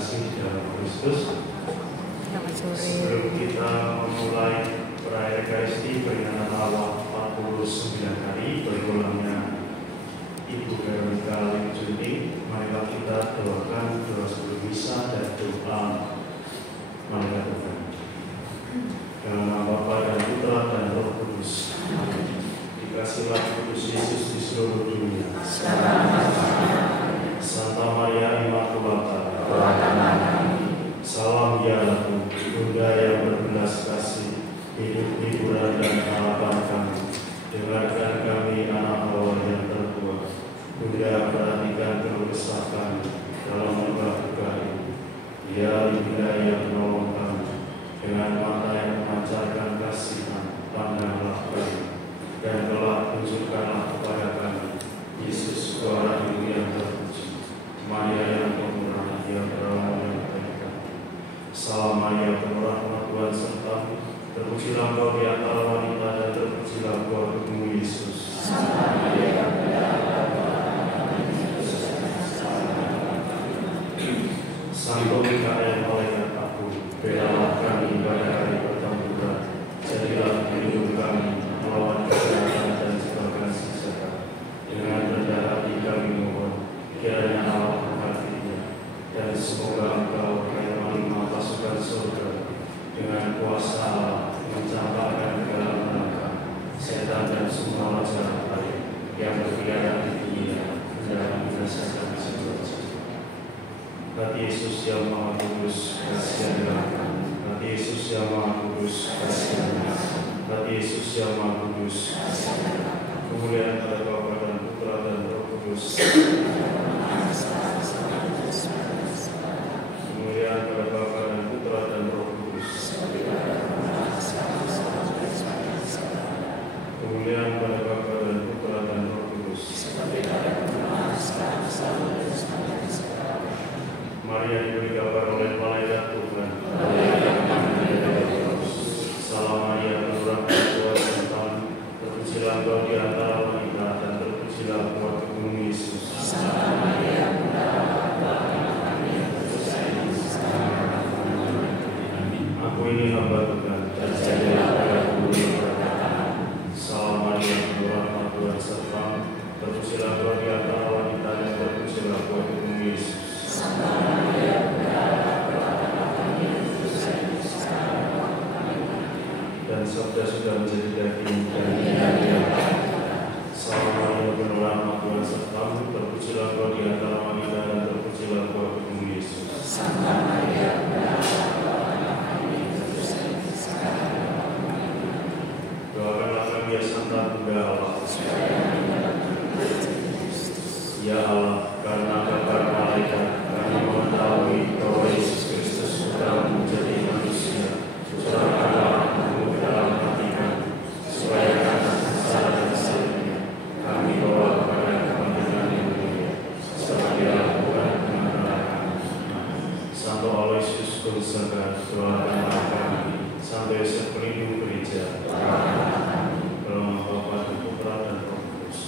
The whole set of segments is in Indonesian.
kasih di dalam Kristus. Sebelum kita memulai perayaan Ekaristi peringatan awal 49 hari berulangnya Ibu Veronica Juni, marilah kita doakan doa sebelum misa dan doa malaikat Tuhan. Dalam nama Bapa dan Putra dan Roh Kudus. Dikasihlah Kudus Yesus di seluruh dunia. Santa Maria Immaculata, doakanlah kami. Salam ya Ratu, Bunda yang berbelas kasih, hidup, hiburan dan harapan kami. Dengarkan kami anak Hawa yang terkuat. Bunda perhatikan keluh kesah kami dalam berbuka ini. Dia Bunda yang menolong kami. Dengan mata yang memancarkan kasihan, pandanglah kami. Dan telah tunjukkanlah kepada kami Yesus suara ibu yang terpuji, Maria yang pemurah, yang terawal yang baikkan. Salam Maria, penuh rahmat Tuhan sertamu, terpujilah engkau di antara wanita dan terpujilah buah tubuhmu Yesus. Santo Mikael malaikat aku, belalah kami pada hari pertempuran, jadilah pelindung kami melawan kejahatan dan segala sejahtera. Dengan rendah hati kami mohon, kiranya Allah memberkatinya, dan semoga engkau yang menerima pasukan surga dengan kuasa Allah mencampakkan ke dalam neraka setan dan semua raja lain yang berkhianat di dunia dan berdasarkan segala sesuatu. Hati Yesus yang Maha Kudus, kasihanlah kami. Hati Yesus yang Maha Kudus, kasihanlah kami. Hati Yesus yang Maha Kudus, kemuliaan pada Bapa dan Putra dan Roh Kudus. Kemuliaan pada Bapa dan Putra dan Roh Kudus. Kemuliaan pada Bapa dan Putra dan Roh Kudus. Maria diberi kabar oleh malaikat Tuhan. Salam Maria, penuh rahmat Tuhan sertamu, terpujilah engkau di antara wanita dan terpujilah buah tubuhmu Yesus. Aku ini hamba Tuhan, dan jadilah padaku perkataan. Salam Maria, penuh rahmat Tuhan sertamu, terpujilah engkau di antara wanita dan terpujilah buah tubuhmu Yesus. Dan sabda sudah menjadi daging dan Salam Maria, penuh rahmat Tuhan sertamu, terpujilah engkau di antara wanita dan terpujilah buah tubuhmu Yesus. Doakanlah kami ya Santa Bunda Allah. Ya Allah, karena kabar malaikat kami mengetahui bahwa Yesus Kristus sudah menjadi manusia. Curahkanlah Roh-Mu ke dalam hati kami, supaya karena secara dan salibnya kami bawa kepada kepentingan yang mulia, sebagai lakukan pengakuan kami. Santo Aloysius Gonzaga, doakanlah kami. Santo Yosef pelindung gereja, doakanlah kami. Dalam Bapa dan Putra dan Roh Kudus.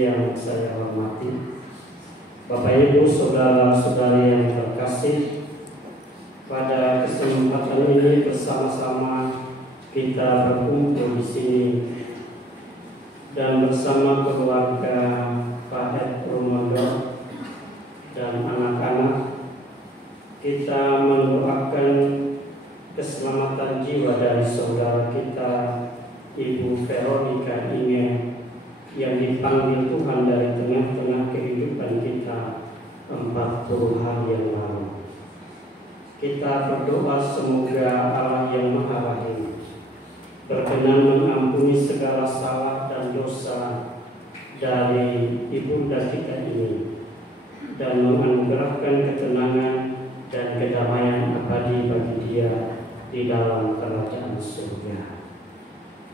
yang saya hormati, Bapak Ibu, saudara-saudari yang terkasih, pada kesempatan ini bersama-sama kita berkumpul di sini dan bersama keluarga Pak Ed Rumondo dan anak-anak kita mendoakan keselamatan jiwa dari saudara kita Ibu Veronica Inge yang dipanggil Tuhan dari tengah-tengah kehidupan kita 40 hari yang lalu. Kita berdoa semoga Allah yang Maha Rahim berkenan mengampuni segala salah dan dosa dari ibunda kita ini dan menganugerahkan ketenangan dan kedamaian abadi bagi dia di dalam kerajaan surga.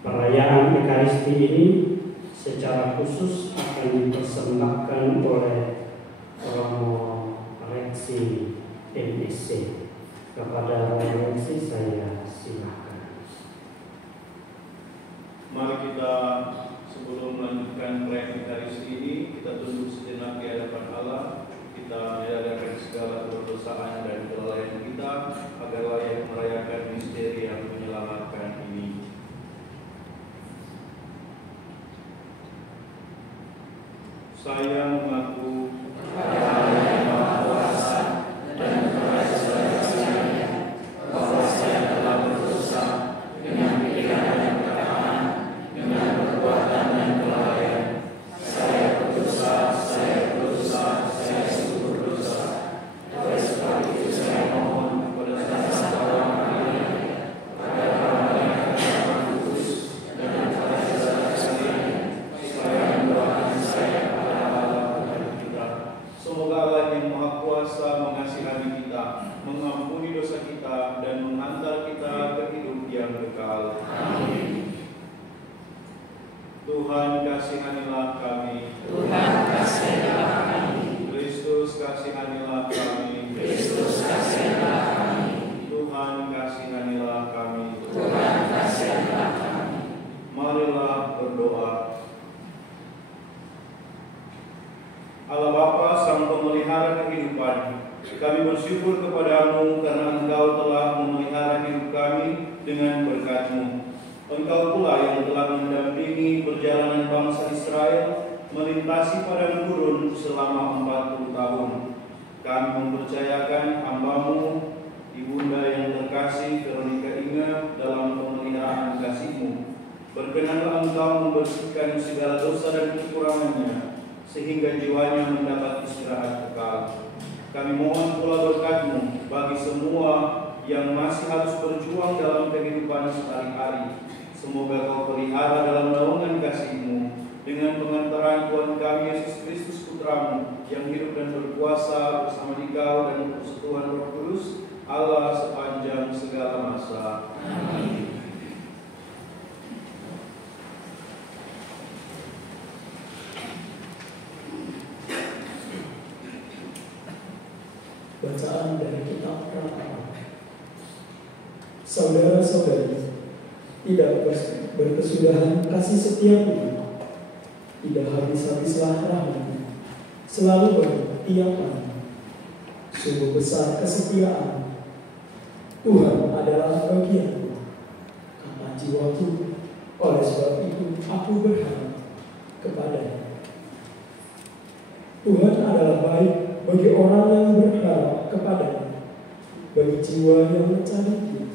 Perayaan Ekaristi ini secara khusus akan dipersembahkan oleh Romo Reksi MSC. Kepada Romo Reksi saya silakan. Mari kita sebelum melanjutkan perayaan Ekaristi ini, kita tunduk sejenak di hadapan Allah. Kita menyadari segala kedosaan dan kelalaian kita agar layak merayakan misteri yang menyelamatkan ini. Saya mengaku kepada Yang Maha Kuasa dan kepada saudara sekalian bahwa saya telah berdosa dengan pikiran dan perkataan, dengan perbuatan dan kelalaian. Saya berdosa, saya sungguh berdosa. Oleh sebab itu saya mohon kepada segala orang agar Allah yang kudus dan kepada saudara sekalian supaya mendoakan saya. Semoga Allah yang Maha Kuasa mengasihani kita, mengampuni dosa kita, dan menghantar kita ke hidup yang kekal. Amin. Tuhan kasihanilah kami. Tuhan kasihanilah kami. Kristus kasihanilah kami. Kristus kasihanilah kami. Tuhan kasihanilah kami. Tuhan kasihanilah kami. Marilah berdoa. Allah Bapa, Sang Pemelihara kehidupan, kami bersyukur kepadamu karena Engkau telah memelihara hidup kami dengan berkat-Mu. Engkau pula yang telah mendampingi perjalanan bangsa Israel melintasi padang gurun selama 40 tahun. Kami mempercayakan hamba-Mu, Ibunda yang terkasih Veronica Inge dalam pemeliharaan kasih-Mu. Berkenanlah Engkau membersihkan segala dosa dan kekurangannya, sehingga jiwanya mendapat istirahat kekal. Kami mohon pula berkat-Mu bagi semua yang masih harus berjuang dalam kehidupan sehari-hari. Semoga Kau pelihara dalam naungan kasih-Mu dengan pengantaran Tuhan kami Yesus Kristus Putra-Mu yang hidup dan berkuasa bersama Dikau dan persekutuan Roh Kudus Allah sepanjang segala masa. Amin. Bacaan dari kitab Rama. Saudara-saudari, tidak berkesudahan kasih setia itu, tidak habis-habislah rahmat, selalu bertiap hari. Sungguh besar kesetiaan Tuhan adalah bagianku, kata jiwaku. Oleh sebab itu aku berharap kepada-Nya. Tuhan adalah baik bagi orang yang berharap kepada-Nya, bagi jiwa yang mencari-Dia.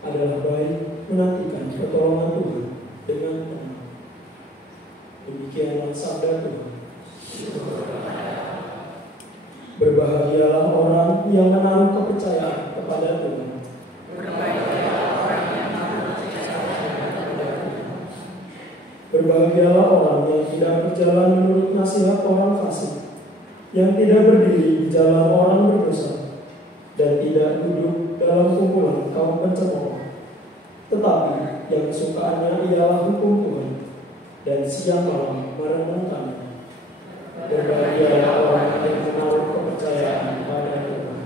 Adalah baik menantikan pertolongan Tuhan dengan tenang. Demikianlah sabda Tuhan. Berbahagialah orang yang menaruh kepercayaan kepada Tuhan. Berbahagialah orang yang tidak berjalan menurut nasihat orang fasik, yang tidak berdiri di jalan orang berdosa, dan tidak duduk dalam kumpulan kaum pencemooh. Tetapi yang kesukaannya ialah hukum Tuhan, dan siang malam merenungkannya. Berbahagialah orang yang menaruh kepercayaan pada Tuhan.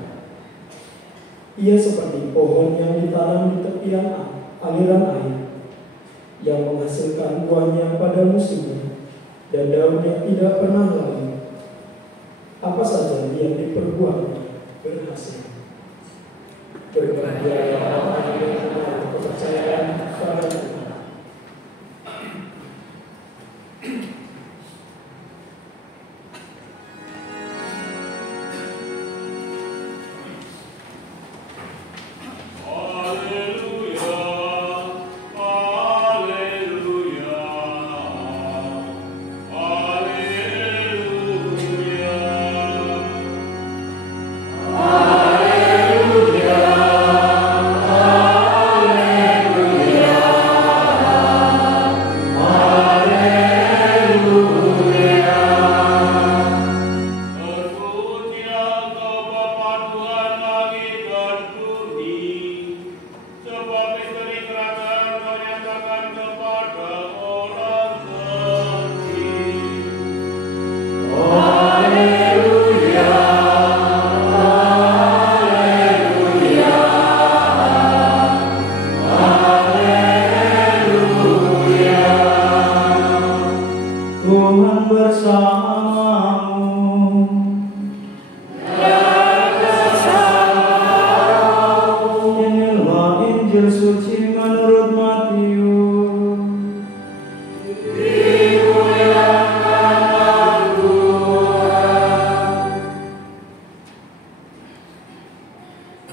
Ia seperti pohon yang ditanam di tepian aliran air, yang menghasilkan buahnya pada musimnya, dan daunnya tidak pernah layu. Apa saja yang diperbuat berhasil. Berbahagia orang yang punya kepercayaan pada Tuhan.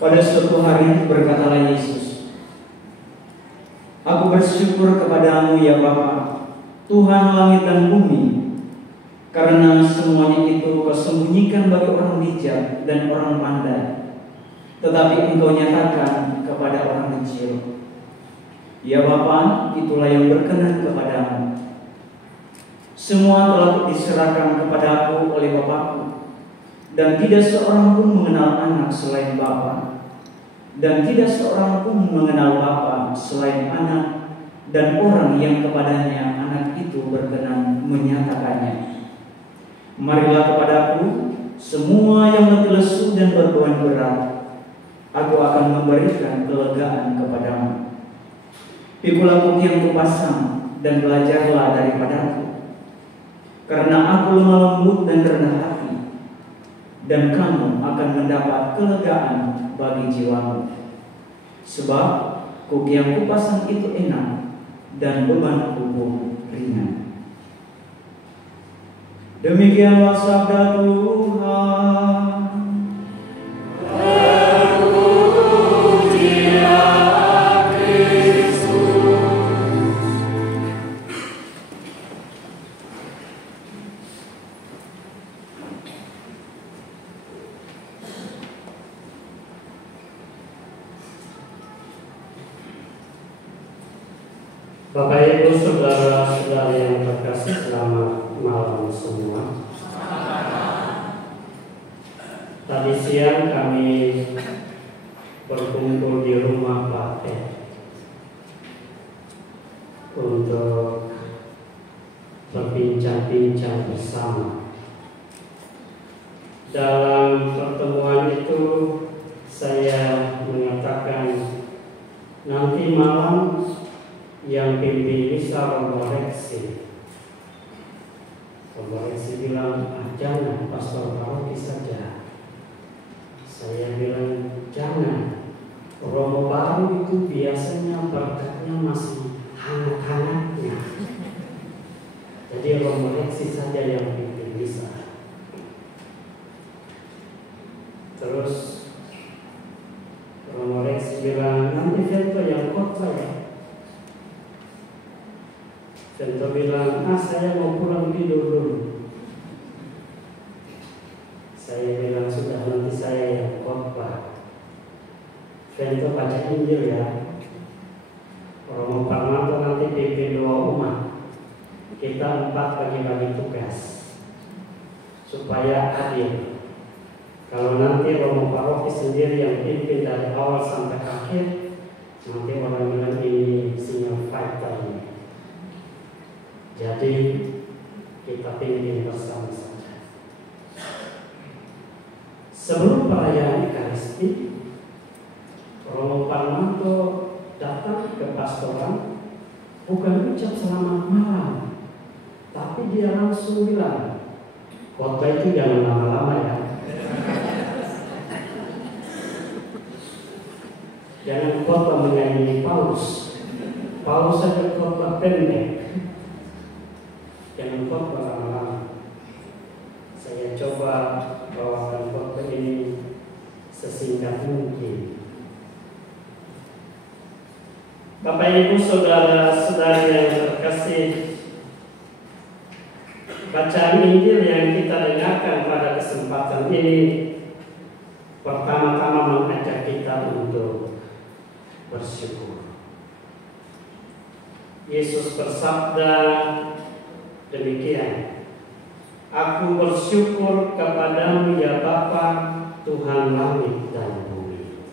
Pada suatu hari berkatalah Yesus, "Aku bersyukur kepadamu ya Bapa, Tuhan langit dan bumi, karena semuanya itu Kau sembunyikan bagi orang bijak dan orang pandai, tetapi Engkau nyatakan kepada orang kecil. Ya Bapa, itulah yang berkenan kepadamu. Semua telah diserahkan kepadaku oleh Bapakku, dan tidak seorang pun mengenal anak selain Bapa, dan tidak seorang pun mengenal Bapa selain anak dan orang yang kepadanya anak itu berkenan menyatakannya. Marilah kepadaku semua yang letih lesu dan berbeban berat, aku akan memberikan kelegaan kepadamu. Pikulah bukti yang kupasang dan belajarlah daripadaku, karena aku lemah lembut dan rendah hati, dan kamu akan mendapat kelegaan bagi jiwamu. Sebab kuki yang kupasang itu enak dan bebanku pun ringan." Demikianlah sabda Tuhan. Bapak Ibu saudara-saudari yang terkasih, selamat malam semua. Tadi siang kami berkumpul di rumah Pak Ted untuk berbincang-bincang bersama. Dalam pertemuan itu saya mengatakan nanti malam yang pimpin bisa koreksi. Koreksi bilang, jangan, pastor paroki saja. Saya bilang, jangan. Romo baru itu biasanya berkatnya masih hangat-hangatnya. Jadi koreksi saja yang pimpin bisa. Terus koreksi bilang, nanti Vento yang khotbah ya. Vento bilang, saya mau pulang tidur dulu. Saya bilang, sudah, nanti saya yang khotbah. Vento baca Injil ya. Romo Parmanto nanti pimpin doa umat. Kita 4 bagi-bagi tugas supaya adil. Kalau nanti Romo Paroki sendiri yang pimpin dari awal sampai akhir, nanti orang bilang ini sinyal fighter ini. Jadi kita pimpin bersama-sama. Sebelum perayaan Ekaristi, Romo Parmanto datang ke pastoran bukan ucap selamat malam, tapi dia langsung bilang, khotbah itu jangan lama-lama ya. Jangan khotbah menyanyi Paulus. Paulus saja khotbah pendek. Jangan khotbah lama-lama. Saya coba bawakan khotbah ini sesingkat mungkin. Bapak Ibu saudara-saudari yang terkasih, bacaan Injil yang kita dengarkan pada kesempatan ini pertama-tama mengajak kita untuk bersyukur. Yesus bersabda demikian, "Aku bersyukur kepadamu ya Bapa, Tuhan langit dan bumi."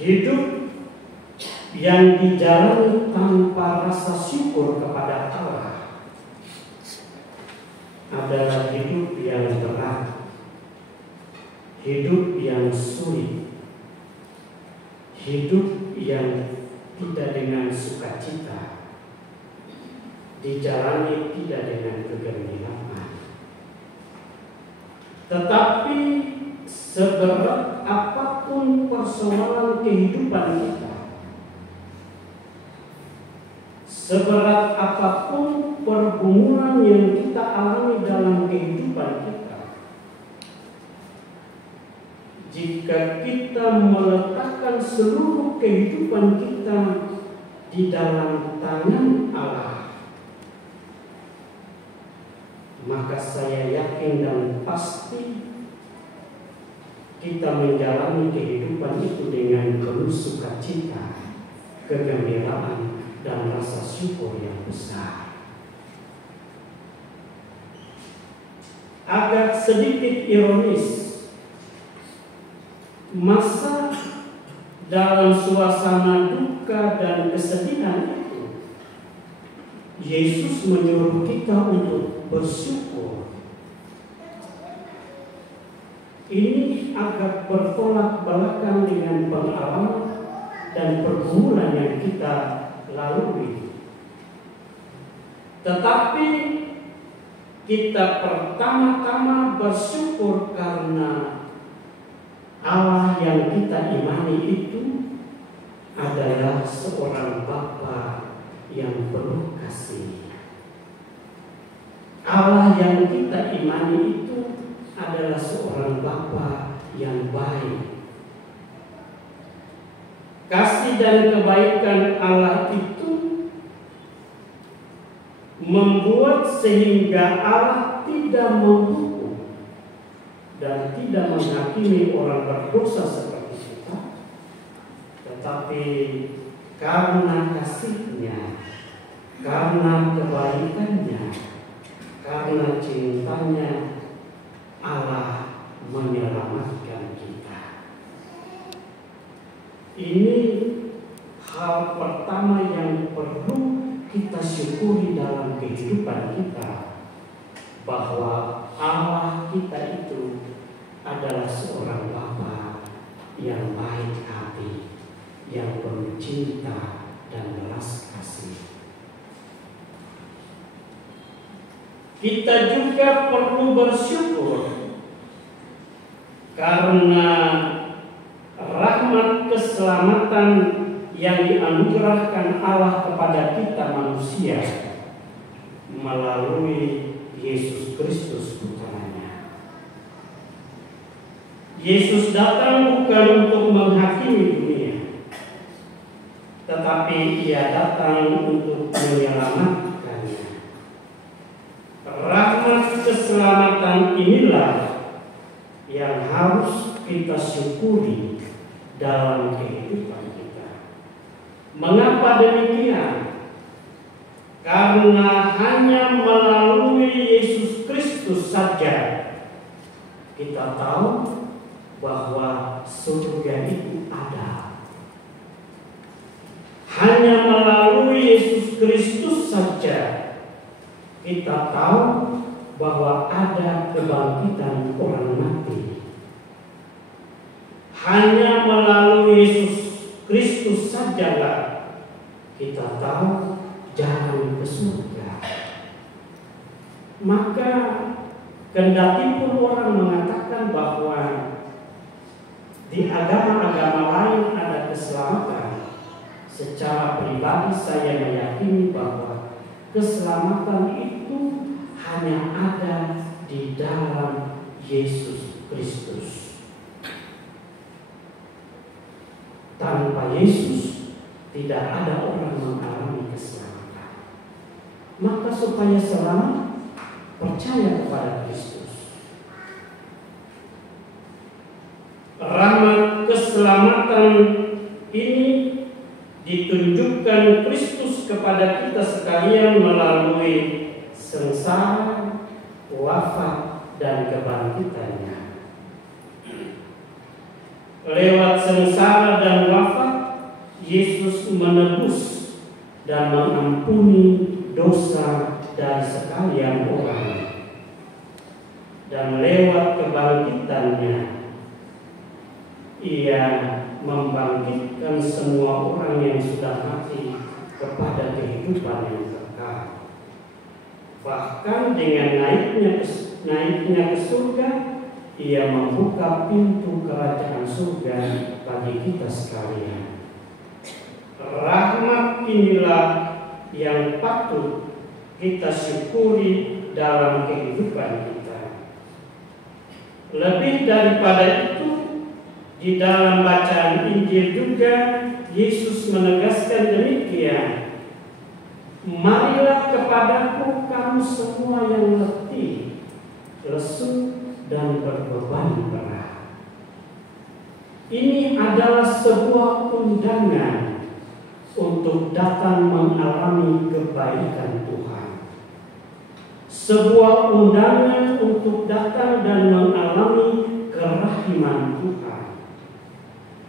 Hidup yang dijalani tanpa rasa syukur kepada Allah adalah hidup yang berat, hidup yang sulit, hidup yang tidak dengan sukacita, dijalani tidak dengan kegembiraan. Tetapi seberat apapun persoalan kehidupan kita, seberat apapun pergumulan yang kita alami dalam kehidupan kita, jika kita meletakkan seluruh kehidupan kita di dalam tangan Allah, maka saya yakin dan pasti kita menjalani kehidupan itu dengan penuh sukacita, kegembiraan, dan rasa syukur yang besar. Agak sedikit ironis, masa dalam suasana duka dan kesedihan itu, Yesus menyuruh kita untuk bersyukur. Ini agak bertolak belakang dengan pengalaman dan pergumulan yang kita lalui. Tetapi kita pertama-tama bersyukur karena Allah yang kita imani itu adalah seorang Bapa yang penuh kasih. Allah yang kita imani itu adalah seorang Bapa yang baik. Kasih dan kebaikan Allah itu membuat sehingga Allah tidak menghukum dan tidak menghakimi orang berdosa seperti kita, tetapi karena kasih-Nya, karena kebaikan-Nya, karena cintanya, Allah menyelamatkan kita. Ini hal pertama yang perlu kita syukuri dalam kehidupan kita, bahwa Allah kita itu adalah seorang Bapa yang baik hati, yang penuh cinta dan belas kasih. Kita juga perlu bersyukur karena rahmat keselamatan yang dianugerahkan Allah kepada kita manusia melalui Yesus Kristus putranya. Yesus datang bukan untuk menghakimi dunia, tetapi Ia datang untuk menyelamatkannya. Rahmat keselamatan inilah yang harus kita syukuri dalam kehidupan kita. Mengapa demikian? Karena hanya melalui Yesus Kristus saja kita tahu bahwa surga itu ada. Hanya melalui Yesus Kristus saja kita tahu bahwa ada kebangkitan orang mati. Hanya melalui Yesus Kristus sajalah kita tahu jalan ke surga. Maka kendati pun orang mengatakan bahwa di agama-agama lain ada keselamatan, secara pribadi saya meyakini bahwa keselamatan itu hanya ada di dalam Yesus Kristus. Tanpa Yesus tidak ada orang mengalami keselamatan. Maka supaya selamat, percaya kepada Kristus. Rahmat keselamatan ini ditunjukkan Kristus kepada kita sekalian melalui sengsara, wafat, dan kebangkitannya. Lewat sengsara dan wafat, Yesus menebus dan mengampuni dosa dari sekalian orang. Dan lewat kebangkitannya, Ia membangkitkan semua orang yang sudah mati kepada kehidupan yang kekal. Bahkan dengan naiknya ke surga, Ia membuka pintu kerajaan surga bagi kita sekalian. Rahmat inilah yang patut kita syukuri dalam kehidupan kita. Lebih daripada itu, di dalam bacaan Injil juga Yesus menegaskan demikian. Marilah kepadaku kamu semua yang letih, lesu, dan berbeban berat. Ini adalah sebuah undangan untuk datang mengalami kebaikan Tuhan. Sebuah undangan untuk datang dan mengalami kerahiman Tuhan.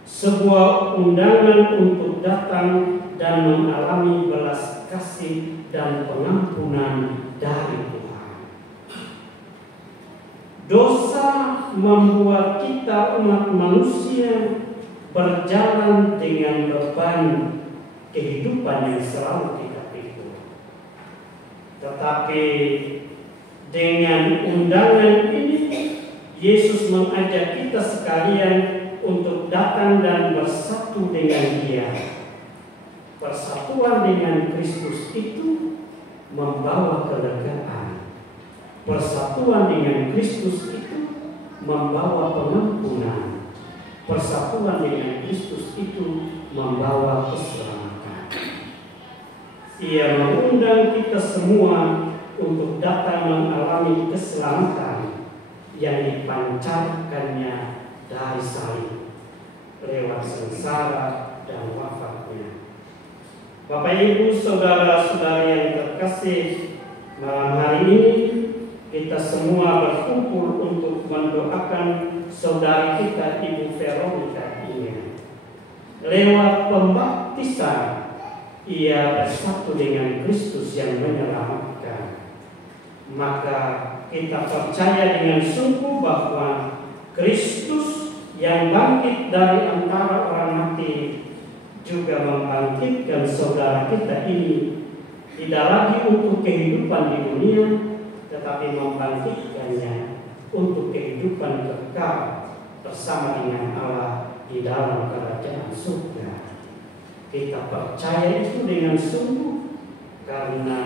Sebuah undangan untuk datang dan mengalami belas kasih dan pengampunan dari Tuhan. Dosa membuat kita umat manusia berjalan dengan beban kehidupan yang selalu tidak pikul. Tetapi dengan undangan ini, Yesus mengajak kita sekalian untuk datang dan bersatu dengan Dia. Persatuan dengan Kristus itu membawa kelegaan. Persatuan dengan Kristus itu membawa pengampunan. Persatuan dengan Kristus itu membawa keselamatan. Ia mengundang kita semua untuk datang mengalami keselamatan yang dipancarkannya dari salib lewat sengsara dan wafatnya. Bapak, Ibu, saudara-saudari yang terkasih, malam hari ini kita semua berkumpul untuk mendoakan saudari kita Ibu Veronica ini. Lewat pembaptisan, ia bersatu dengan Kristus yang menyelamatkan. Maka kita percaya dengan sungguh bahwa Kristus yang bangkit dari antara orang mati juga membangkitkan saudara kita ini tidak lagi untuk kehidupan di dunia, tetapi membangkitkannya untuk kehidupan kekal bersama dengan Allah di dalam kerajaan surga. Kita percaya itu dengan sungguh karena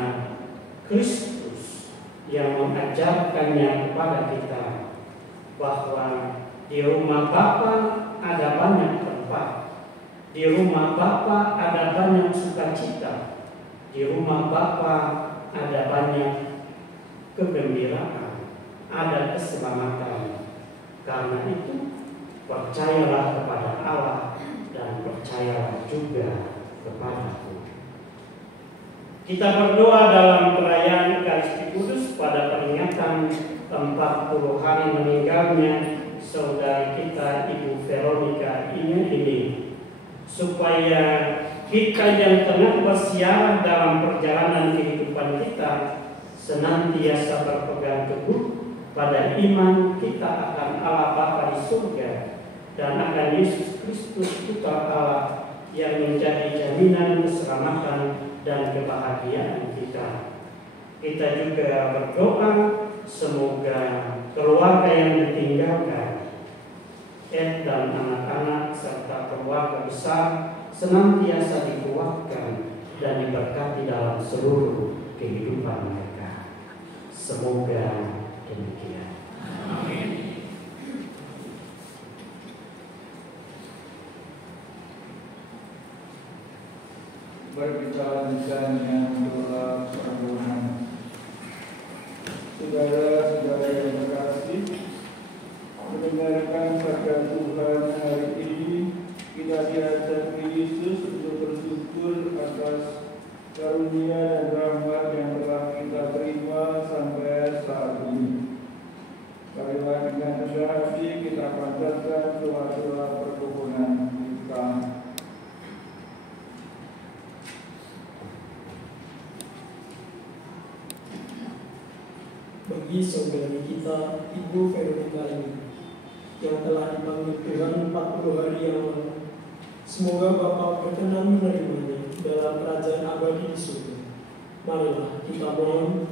Kristus yang mengajarkannya kepada kita bahwa di rumah Bapa ada banyak tempat, di rumah Bapa ada banyak sukacita, di rumah Bapa ada banyak kegembiraan, ada keselamatan. Karena itu percayalah kepada Allah dan percayalah juga kepadaku. Kita berdoa dalam perayaan Ekaristi Kudus pada peringatan 40 hari meninggalnya saudari kita Ibu Veronica ini, supaya kita yang tengah bersiarah dalam perjalanan kehidupan kita senantiasa berpegang teguh pada iman kita akan Allah Bapa di surga dan akan Yesus Kristus Putra Allah yang menjadi jaminan keselamatan dan kebahagiaan kita. Kita juga berdoa semoga keluarga yang ditinggalkan, Ed dan anak-anak serta keluarga besar senantiasa dikuatkan dan diberkati dalam seluruh kehidupan mereka. Semoga demikian. Amin. Berbicara dengan doa permohonan. Saudara-saudara yang terkasih, mendengarkan sabda Tuhan hari ini, kita diajak Yesus untuk bersyukur atas karunia dan rahmat yang telah kita terima sampai saat ini. Marilah dengan rendah hati kita panjatkan doa-doa permohonan kita. Bagi saudari kita, Ibu Veronica ini, yang telah dipanggil Tuhan 40 hari yang lalu, semoga Bapa berkenan menerimanya dalam kerajaan abadi di surga. Marilah kita mohon.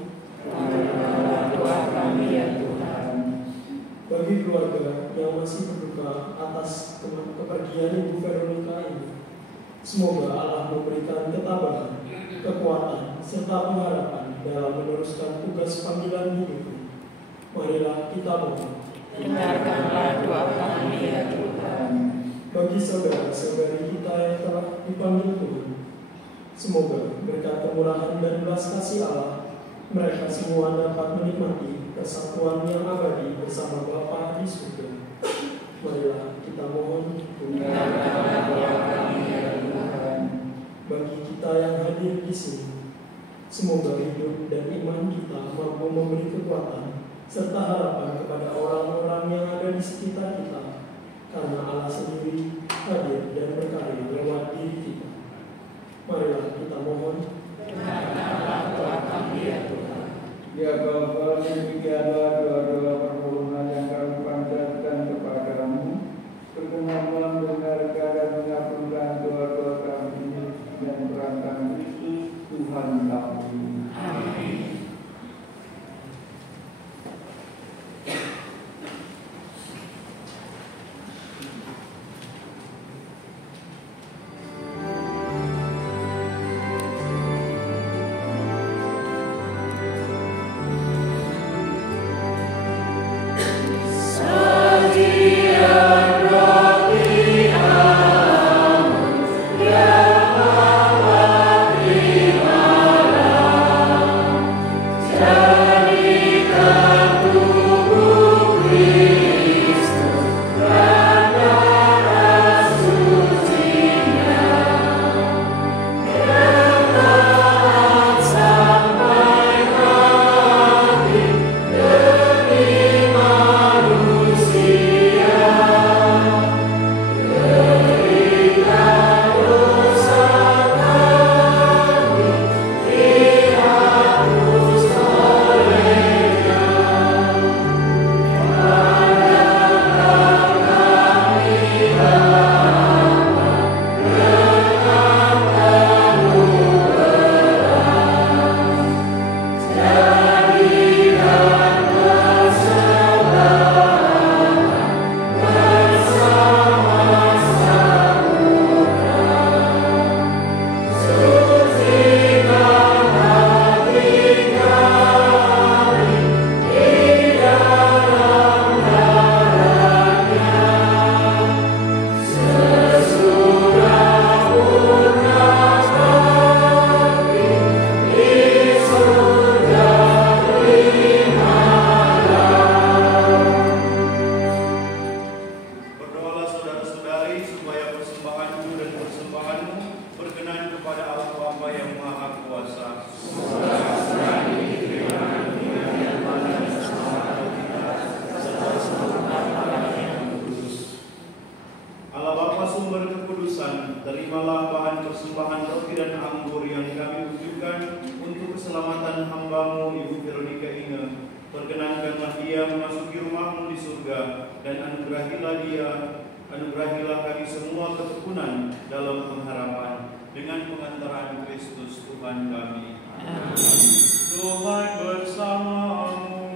Doa kami ya Tuhan. Bagi keluarga yang masih berduka atas kepergian Ibu Veronica ini, semoga Allah memberikan ketabahan, kekuatan, serta pengharapan dalam meneruskan tugas panggilan hidupnya. Marilah kita mohon. Dengarkanlah doa kami ya Tuhan. Bagi saudara-saudari kita yang telah dipanggil Tuhan, semoga berkat kemurahan dan belas kasih Allah, mereka semua dapat menikmati persatuan yang abadi bersama Bapa di surga. Marilah kita mohon. Dengarkanlah doa kami ya Tuhan. Bagi kita yang hadir di sini, semoga hidup dan iman kita mampu memberi kekuatan serta harapan kepada orang-orang yang ada di sekitar kita, karena Allah sendiri hadir dan berkarya lewat diri kita. Marilah kita mohon. Dengarkanlah doa kami ya Tuhan. Ya Bapa, demikianlah doa-doa permohonan yang kami panjatkan kepadamu. Berkenanlah mendengarkan dan mengabulkan doa-doa kami dan berangkat Kristus Tuhan kami. Amin. terimalah bahan persembahan roti dan anggur yang kami wujudkan untuk keselamatan hamba-Mu Ibu Veronica Inge. Perkenankanlah dia memasuki rumah-Mu di surga, dan anugerahilah kami semua ketekunan dalam pengharapan dengan pengantaran Kristus Tuhan kami. Tuhan bersamamu.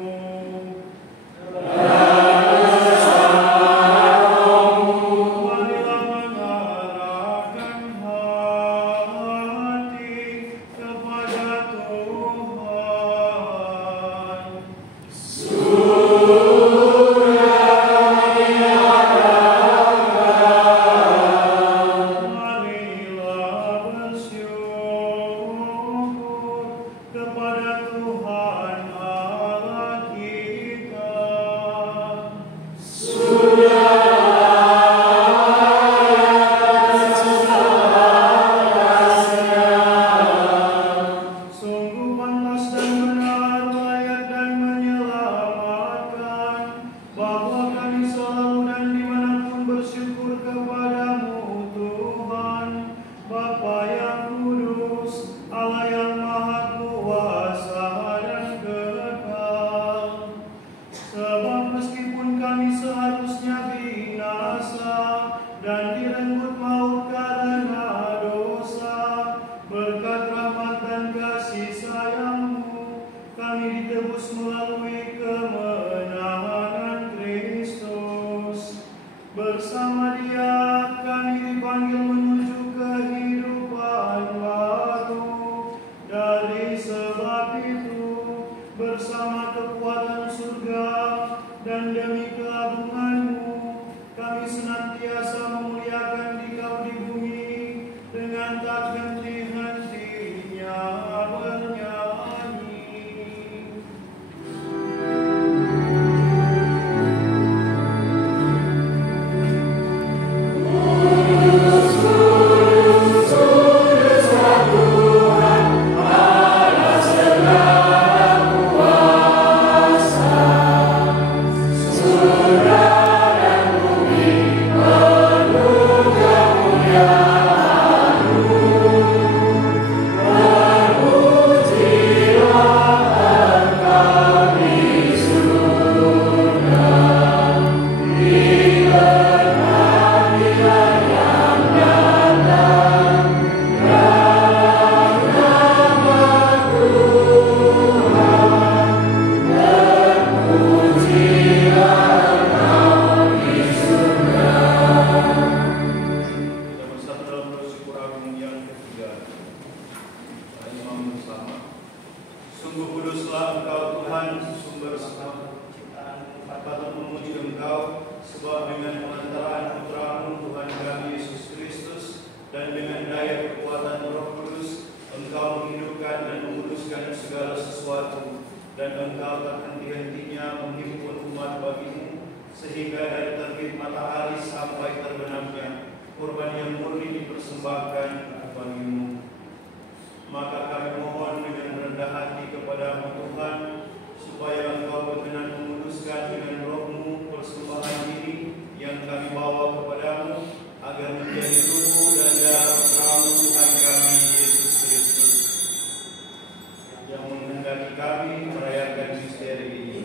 Marilah mengarahkan hati kepada Tuhan. Marilah bersyukur kepada Tuhan Allah kita. Sungguh pantas dan benar, layak dan menyelamatkan, bahwa kami selalu dan dimanapun bersyukur kepadamu, Tuhan, Bapa yang kudus, Allah yang maha kuasa dan kekal. Sebab meskipun kami seharusnya binasa dan direnggut maut karena dosa, berkat rahmat dan kasih sayang-Mu, kami ditebus melalui kemenangan Kristus. Bersama Dia kami dipanggil menuju kehidupan baru. Dari sebab itu, bersama kekuatan surga dan demi keagungan-Mu, kami senantiasa memuliakan Dikau di bumi dengan tak henti-hentinya bernyanyi. Kita bersatu dalam bersyukur agung yang ketiga. Mari imam bersama. Sungguh kuduslah Engkau Tuhan, sumber segala penciptaan. Patut memuji Engkau, sebab dengan pengantaran Putra-Mu Tuhan kami Yesus Kristus dan dengan daya kekuatan Roh Kudus, Engkau menghidupkan dan menguduskan segala sesuatu, dan Engkau tak henti-hentinya menghimpun umat bagi-Mu, sehingga dari terbit matahari sampai terbenamnya kurban yang murni dipersembahkan bagi-Mu. Maka kami mohon dengan rendah hati kepada-Mu Tuhan, supaya Engkau berkenan menguduskan dengan Roh-Mu persembahan ini yang kami bawa kepada-Mu, agar menjadi tubuh dan darah Putra-Mu Tuhan kami Yesus Kristus, yang menghendaki kami merayakan misteri ini.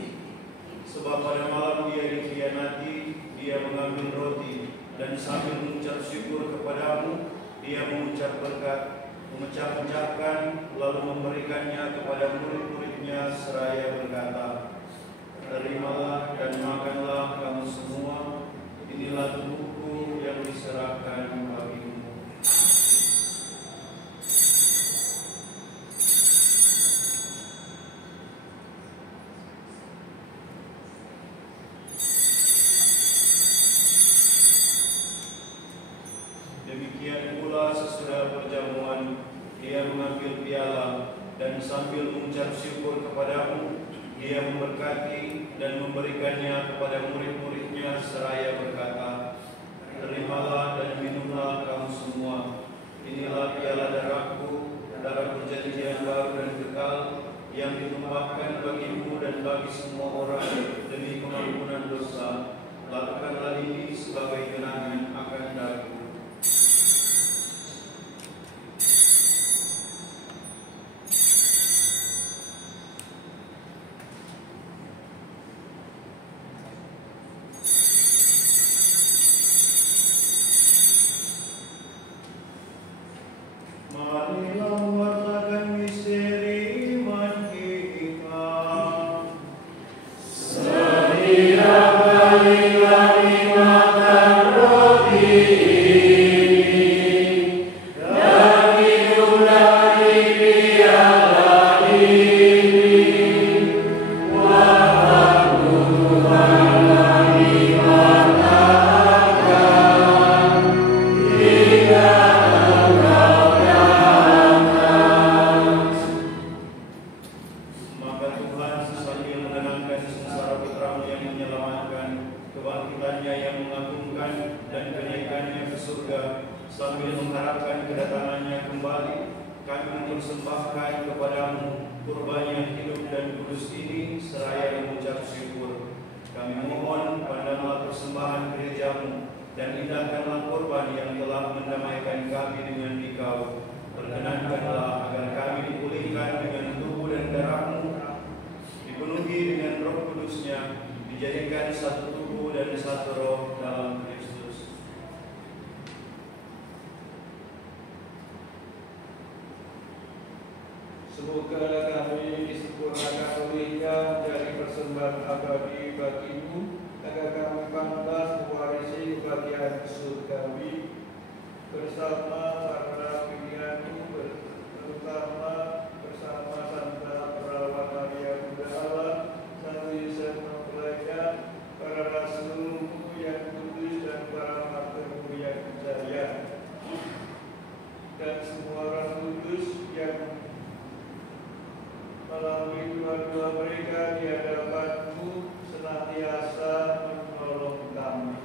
Sebab pada malam Dia dikhianati, Dia mengambil roti, dan sambil mengucap syukur kepadamu, Dia mengucap berkat, memecah-pecahkan, lalu memberikannya kepada murid-muridnya seraya berkata, "Terimalah dan makanlah kamu semua, inilah tubuhku yang diserahkan bagimu." Demikian pula sesudah perjamuan, Dia mengambil piala, dan sambil mengucap syukur kepadamu, Dia memberkati dan memberikannya kepada murid-muridnya seraya berkata, "Terimalah dan minumlah kamu semua, inilah piala darahku, darah perjanjian baru dan kekal, yang ditumpahkan bagimu dan bagi semua orang demi pengampunan dosa. Lakukanlah ini sebagai kenangan akan daku." Marilah kudus ini seraya mengucap syukur. Kami mohon pandanglah persembahan gerejamu dan indahkanlah korban yang telah mendamaikan kami dengan Dikau. Perkenankanlah agar kami dipulihkan dengan tubuh dan darahmu, dipenuhi dengan Roh Kudusnya, dijadikan satu tubuh dan satu roh dalam Kristus. Semoga kami disempurnakan oleh-Nya dari persembahan abadi bagimu, agar kami pantas mewarisi kebahagiaan surgawi bersama para pilihan-Mu, terutama bersama Santa Perawat Maria Bunda Allah, Santo Yosef mempelainya, para rasul-Mu yang kudus dan para martir-Mu yang percaya, dan semua orang kudus yang melalui dua-dua mereka di hadapan-Mu senantiasa menolong kami.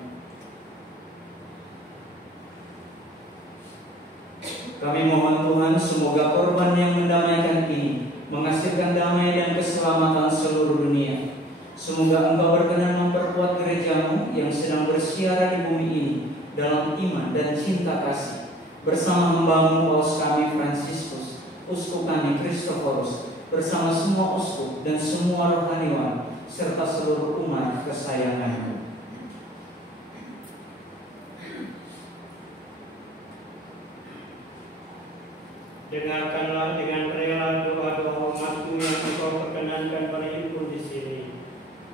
Kami mohon Tuhan, semoga korban yang mendamaikan ini menghasilkan damai dan keselamatan seluruh dunia. Semoga Engkau berkenan memperkuat gereja-Mu yang sedang bersiara di bumi ini dalam iman dan cinta kasih, bersama hamba-Mu Paus kami Fransiskus, Uskup kami Kristoforus, bersama semua uskup dan semua rohaniwan, serta seluruh umat kesayangan-Mu. Dengarkanlah dengan rela doa-doa umat-Mu yang Engkau perkenankan berhimpun di sini.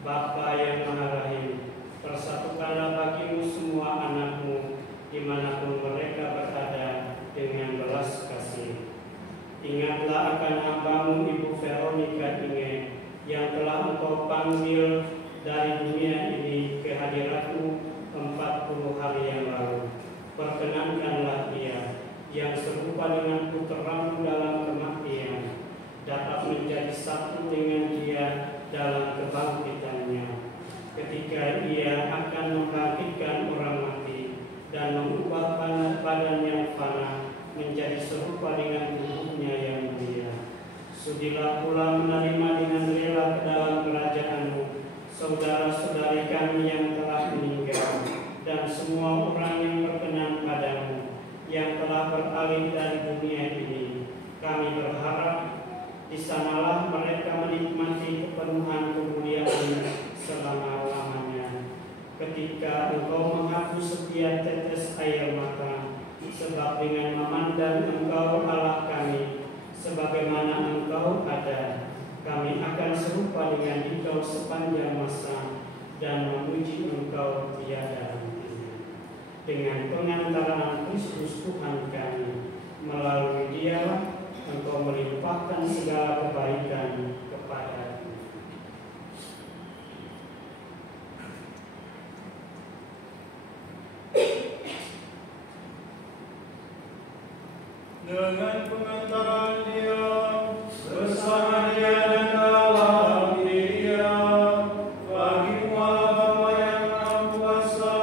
Bapa yang Maha Rahim, persatukanlah bagi-Mu semua anak-Mu dimanapun mereka berada dengan belas kasih. Ingatlah akan hamba-Mu Ibu Veronica Inge yang telah Engkau panggil dari dunia ini ke hadirat-Mu 40 hari yang lalu. Perkenankanlah ia yang serupa dengan putra-Mu dalam kematian dapat menjadi satu dengan Dia dalam kebangkitannya, ketika Ia akan membangkitkan orang mati dan mengubah badan yang fana menjadi serupa dengan tubuhnya yang mulia. Sudilah pula menerima dengan rela ke dalam kerajaan-Mu saudara-saudari kami yang telah meninggal dan semua orang yang berkenan padamu yang telah beralih dari dunia ini. Kami berharap di sanalah mereka menikmati kepenuhan kemuliaan selama-lamanya, ketika Engkau menghapus setiap tetes air mata, sebab dengan memandang Engkau Allah kami sebagaimana Engkau ada, kami akan serupa dengan Dikau sepanjang masa dan memuji Engkau tiada henti. Dengan pengantaran Kristus Tuhan kami, melalui Dia Engkau melimpahkan segala kebaikan kepada kami. Dengan pengantaran Dia, bersama Dia dan dalam Dia, bagi-Mu Allah Bapa yang Maha Kuasa,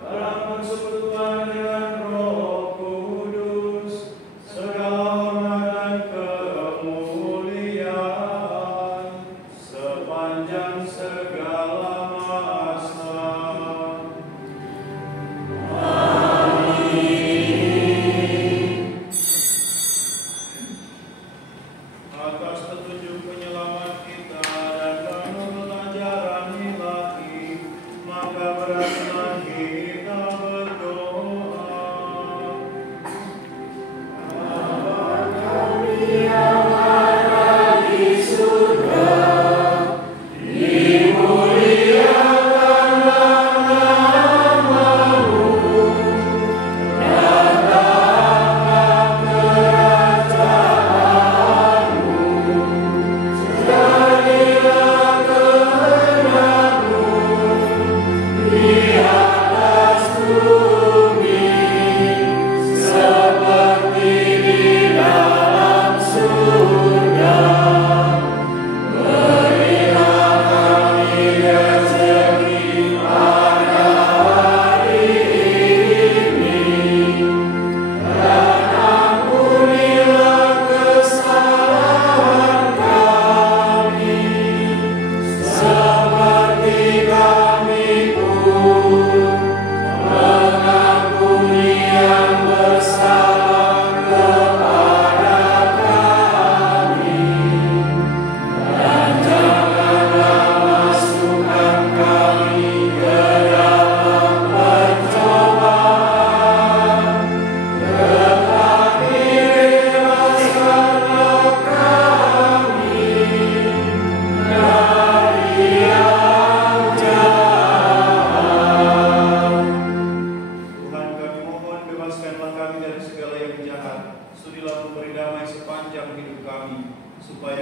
dalam persekutuan dengan Roh Kudus, segala hormat dan kemuliaan sepanjang segala masa.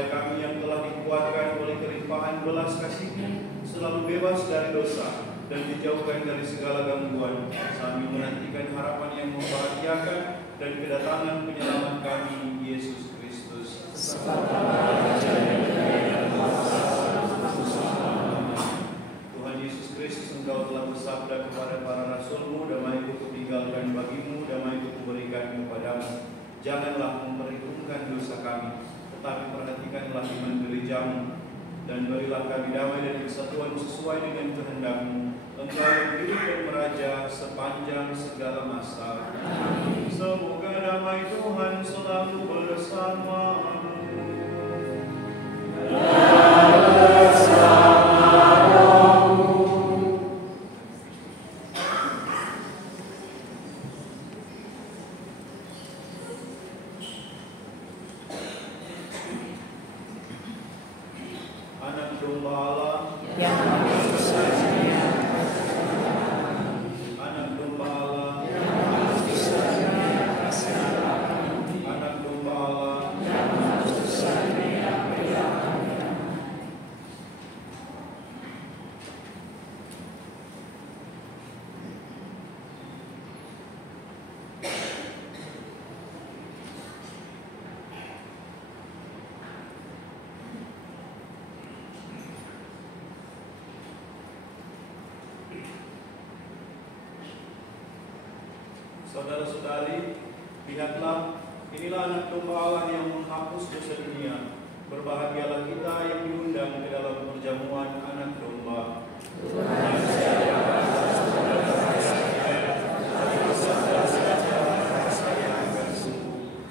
supaya kami yang telah dikuatkan oleh kelimpahan belas kasih-Nya selalu bebas dari dosa dan dijauhkan dari segala gangguan, sambil menantikan harapan yang membahagiakan dan kedatangan penyelamat kami, Yesus Kristus. Tuhan Yesus Kristus, Engkau telah bersabda kepada para rasul-Mu, damai-Ku kutinggalkan bagimu, damai-Ku kuberikan kepadamu. Janganlah memperhitungkan dosa kami, tetapi perhatikanlah iman gereja-Mu, dan berilah kami damai dan kesatuan sesuai dengan kehendak-Mu. Engkau yang hidup dan meraja sepanjang segala masa. Amin. Semoga damai Tuhan selalu bersama-Mu. Anak domba Allah yang Anak domba Allah yang Anak domba Allah yang Saudara-saudari, lihatlah, inilah anak domba Allah yang menghapus dosa dunia. Berbahagialah kita yang diundang ke dalam perjamuan anak domba.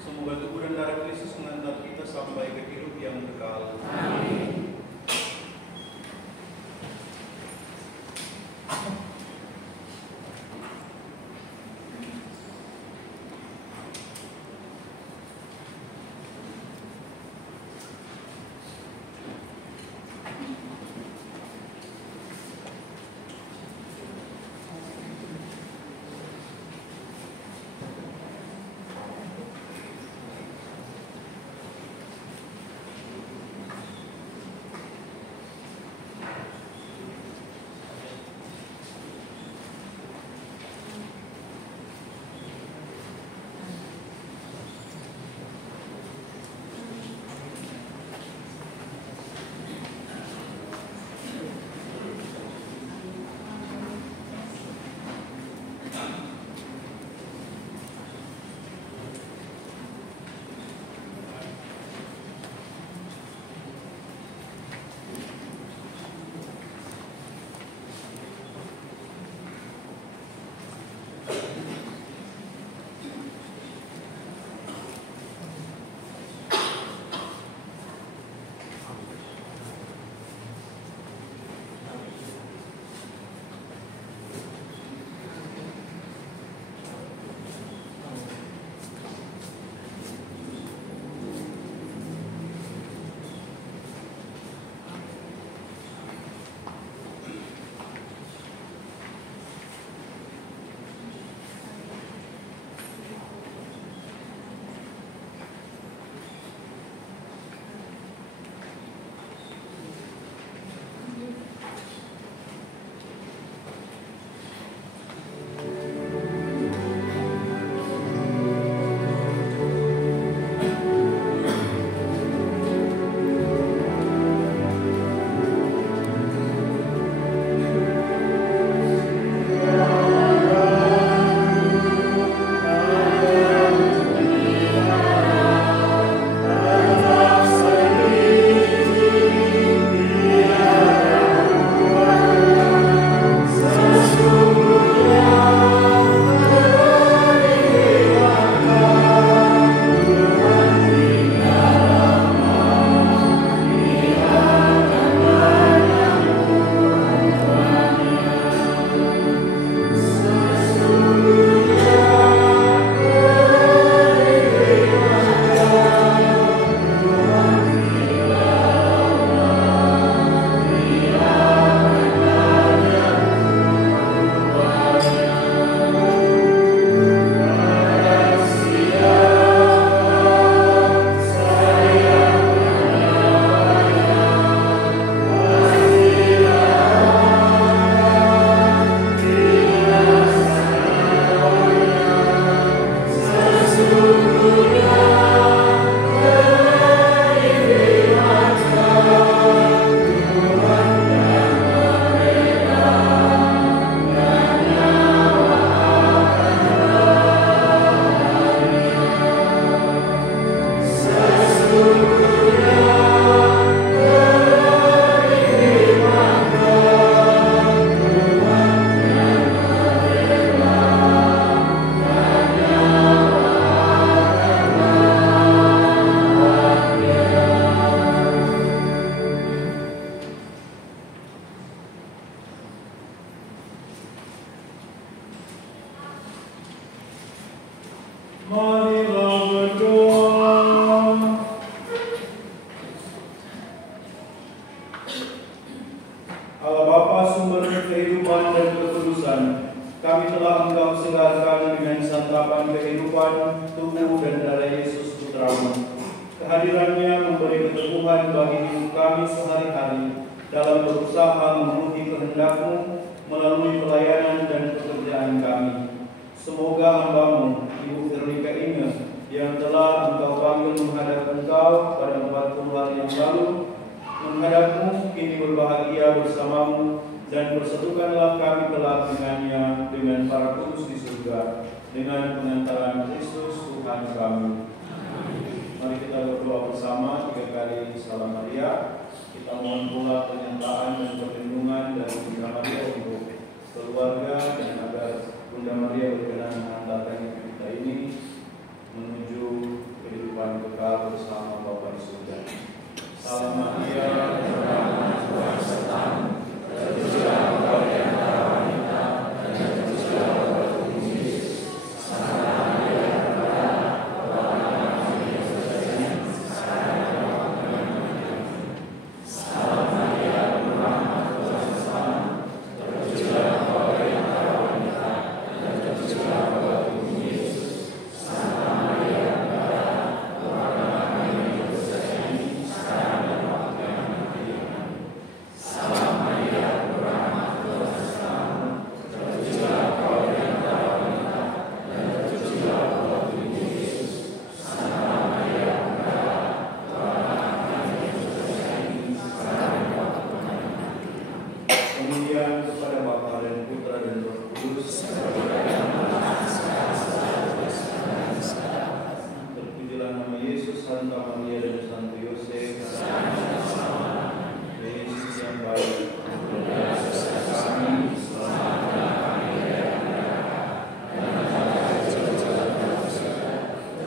Semoga tubuh dan darah Kristus mengantar kita sampai ke hidup yang kekal. Amin. Allah Bapa sumber kehidupan dan kekudusan, kami telah Engkau segarkan dengan santapan kehidupan tubuh dan darah Yesus Putra-Mu. Kehadirannya memberi keteguhan bagi hidup kami sehari-hari dalam berusaha memenuhi kehendak-Mu melalui pelayanan dan pekerjaan kami. Semoga hamba-Mu, Ibu Veronica Inge, yang telah Engkau panggil menghadap Engkau pada 40 hari yang lalu, menghadap-Mu kini berbahagia bersama-Mu, dan persatukanlah kami kelak dengannya dengan para kudus di surga, dengan pengantaran Kristus Tuhan kami. Mari kita berdoa bersama 3 kali Salam Maria. Kita mohon pula penyertaan dan perlindungan dari Bunda Maria untuk keluarga, dan agar Bunda Maria berkenan mengantarkan kita ini menuju kehidupan kekal bersama Bapa di surga. Salam Maria, berkah Tuhan sertamu, terpujilah engkau di antara wanita, dan terpujilah buah tubuhmu Yesus. Santa Maria, doakanlah kami yang berdosa, sekarang dan waktu kami mati. Salam Maria, berkah Tuhan sertamu, terpujilah engkau di antara wanita, dan terpujilah buah tubuhmu Yesus. Santa Maria, doakanlah kami yang berdosa, sekarang dan waktu kami mati. Salam Maria, berkah Tuhan sertamu, terpujilah engkau di antara wanita, dan terpujilah buah tubuhmu Yesus. Santa Maria, doakanlah kami yang berdosa, sekarang dan waktu kami mati. Kemudian kepada Bapa dan Putra dan Roh Kudus, terpujilah nama Yesus, Santa Maria dan Santo Yosef, Yesus yang baik, kami selamatkan kami dari neraka, dan angkatlah jiwa-jiwa manusia terutama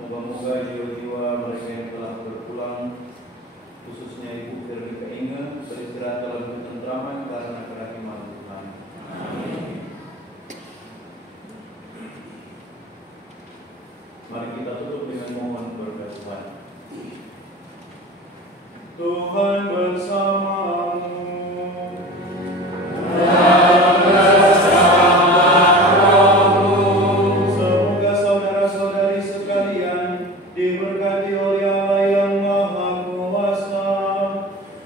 moga-moga jiwa-jiwa mereka yang telah berpulang, khususnya Ibu Veronica Inge, beristirahat dalam ketentraman karena kerahiman Tuhan. Amin. Mari kita tutup dengan mohon berkat Tuhan. Tuhan bersamamu. Semoga saudara-saudari sekalian diberkati oleh Allah yang Maha Kuasa,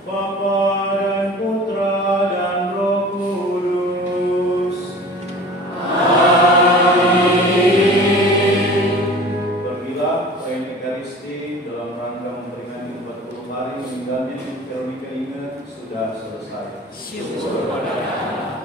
Bapa dan Putra dan Roh Kudus. Pergilah perayaan Ekaristi dalam rangka memperingati 40 hari meninggalnya Ibu Veronica Inge sudah selesai. Syukur pada Allah.